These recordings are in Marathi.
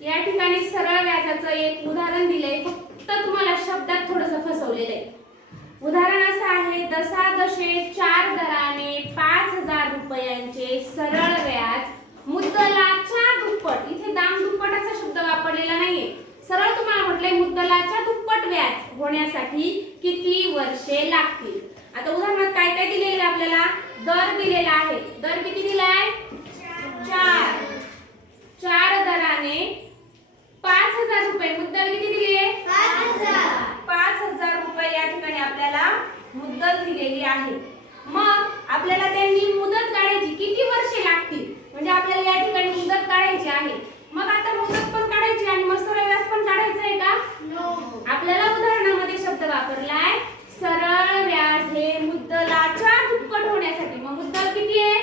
या ठिकाणी सरळ व्याजाचं एक उदाहरण दिलंय, फक्त तुम्हाला शब्दात थोडंसं फसवलेलं आहे. उदाहरण असं आहे, दशादशे 4 दराने 5,000 रुपयांचे सरळ व्याज मुद्दलाच्या दुप्पट. इथे दाम दुप्पट असा शब्द वापरलेला नाहीये, सरळ तुम्हाला म्हटलंय मुद्दलाच्या दुप्पट व्याज होण्यासाठी किती वर्षे लागतील. आता उदाहरणात काय काय दिलेलं आहे आपल्याला, दर दिलेला आहे. दर किती दिलाय, 4 दराने 5,000 रुपये. मुद्दल किती दिली आहे, 5,000 रुपये या ठिकाणी आपल्याला मुद्दल दिलेली आहे. मग आपल्याला त्यांनी मुदत काढायची, किती वर्षे लागतील, म्हणजे आपल्याला या ठिकाणी मुदत काढायची आहे. मग आता मुदत पण काढायची आणि मग सरळ व्याज पण काढायचं आहे का? आपल्याला उदाहरणामध्ये शब्द वापरलाय सरळ व्याज हे मुद्दलाच्या दुप्पट होण्यासाठी. मग मुद्दल किती आहे,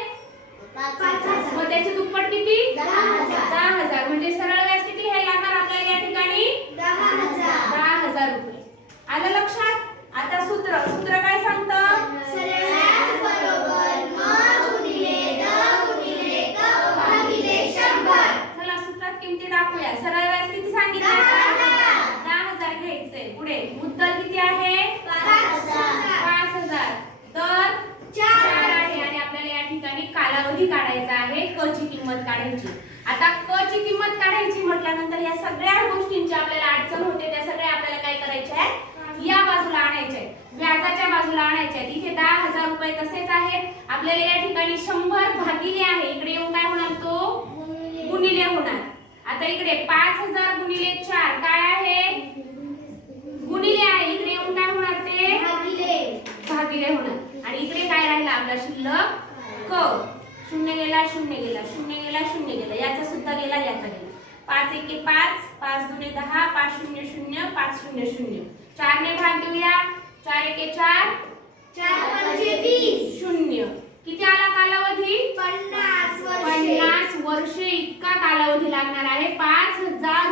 5,000. मग त्याचे दुप्पट किती, 10,000. म्हणजे सरळ व्याज किती हे लागणार आपल्याला या ठिकाणी, 10,000 रुपये. आलं लक्षात? आता सूत्र काय सांगतं, सरळ व्याज बरोबर म गुणिले द गुणिले क भागिले 100. चला सूत्रात किमती टाकूया. सरळ व्याज किती सांगितलं, 10,000 घ्यायचंय. पुढे मुद्दल किती आहे, 5,000. दर 4 आहे आणि आपल्याला या ठिकाणी कालावधी काढायचा आहे, क ची किंमत काढायची. आता क ची किंमत काढायची म्हटल्यानंतर या सगळ्या गोष्टींची आपल्याला अडचण होते, त्या सगळ्या आपल्याला काय करायच्या आहे, या बाजूला आणायच्या आहेत, व्याजाच्या बाजूला आणायच्या आहेत. इथे 10,000 रुपये तसेच आहेत. आपल्याला या ठिकाणी 100 भागिले आहे, इकडे येऊन काय होणार, तो गुणिले होणार. आता इकडे 5,000 गुणिले 4 काय आहे, गुणिले आहे. इकडे येऊन काय होणार, ते भागिले होणार. आणि इकडे काय राहिला आपला शिल्लक, क. शून्य गेला, शून्य गेला, शून्य गेला, शून्य गेला, याचा सुद्धा गेला, याचा गेला. 5 एके 5, 5 दुने 10, 5 शून्य शून्य, 5 शून्य शून्य. 4 ने भाग देऊया, 4 एके 4, 4 पंचे 20. शून्य. किती आला कालावधी, 50 वर्षे. 50 वर्षे इतका कालावधी लागणार आहे 5,000